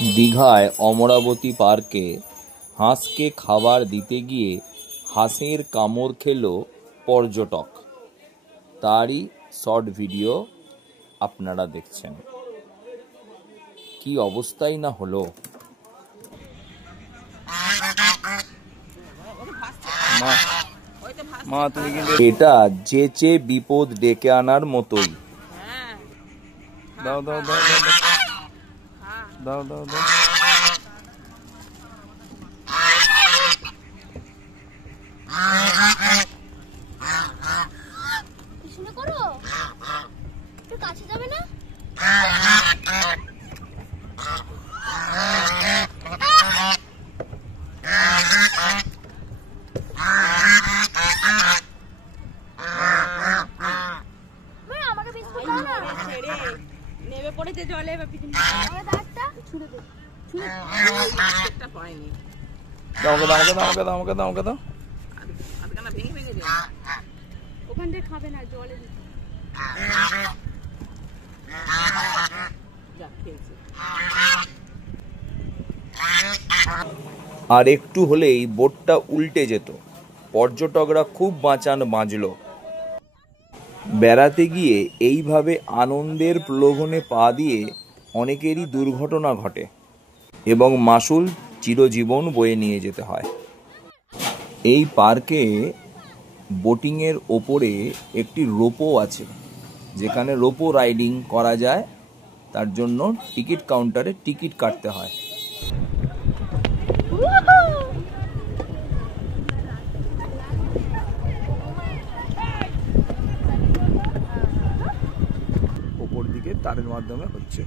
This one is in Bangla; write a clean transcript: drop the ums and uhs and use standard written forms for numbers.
দীঘায় অমরাবতী পার্কে হাঁসকে খাবার দিতে গিয়ে হাঁসের কামড় খেল পর্যটক। তারই শর্ট ভিডিও আপনারা দেখছেন। কি অবস্থাই না হলো। এটা যেচে বিপদ ডেকে আনার মতোই। দাও দাও দাও দাও দাও দাও দাও। পিছনে করো, একটু কাছে যাবে না? আমাকে বিস্কুট দাও না। নেমে পড়েছে জলে, এবার পিছনে দাঁতটা ছুঁড়ে দে। ছুঁড়ে পাইনি। দাও দাও দাও দাও দাও দাও দাও। আধখানা ভেঙে ভেঙে দে। ওখান থেকে খাবে না, জলে দিতে। যা খেয়েছে। আর একটু হলেই বোটটা উল্টে যেত। পর্যটকরা খুব বাঁচলো। বেড়াতে গিয়ে এইভাবে আনন্দের প্রলোভনে পা দিয়ে অনেকেরই দুর্ঘটনা ঘটে এবং মাসুল চিরজীবন বয়ে নিয়ে যেতে হয়। এই পার্কে বোটিংয়ের ওপরে একটি রোপও আছে, যেখানে রোপো রাইডিং করা যায়। তার জন্য টিকিট কাউন্টারে টিকিট কাটতে হয়। ওপর দিকে তারের মাধ্যমে হচ্ছে।